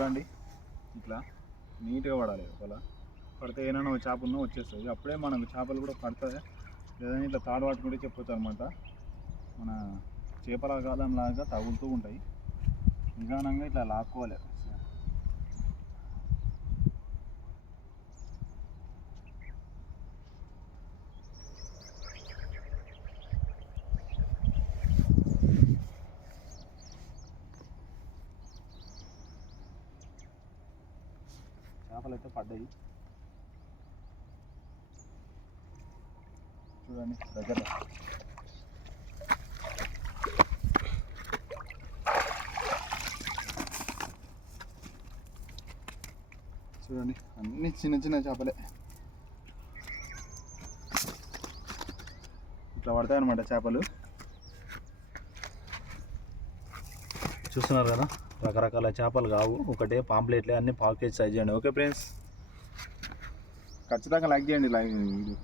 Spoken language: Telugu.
చూడండి ఇట్లా నీట్గా పడాలి ఒకవేళ పడితే ఏమైనా చేప ఉన్నా వచ్చేస్తుంది అప్పుడే మనకు చేపలు కూడా పడుతుంది లేదని ఇట్లా తాడు పట్టుకుంటే చెప్పొచ్చు అనమాట మన చేపల కాలం లాగా తగులుతూ ఉంటాయి నిదానంగా ఇట్లా లాక్కోవాలి చేపలు అయితే పడ్డాయి చూడండి దగ్గర చూడండి అన్ని చిన్న చిన్న చేపలే ఇట్లా పడతాయి అన్నమాట చేపలు చూస్తున్నారు కదా రకరకాల చేపలు కావు ఒకటే పాంప్లెట్లే అన్ని పావు కేజీ సైజ్ చేయండి ఓకే ఫ్రెండ్స్ ఖచ్చితంగా లైక్ చేయండి వీడియో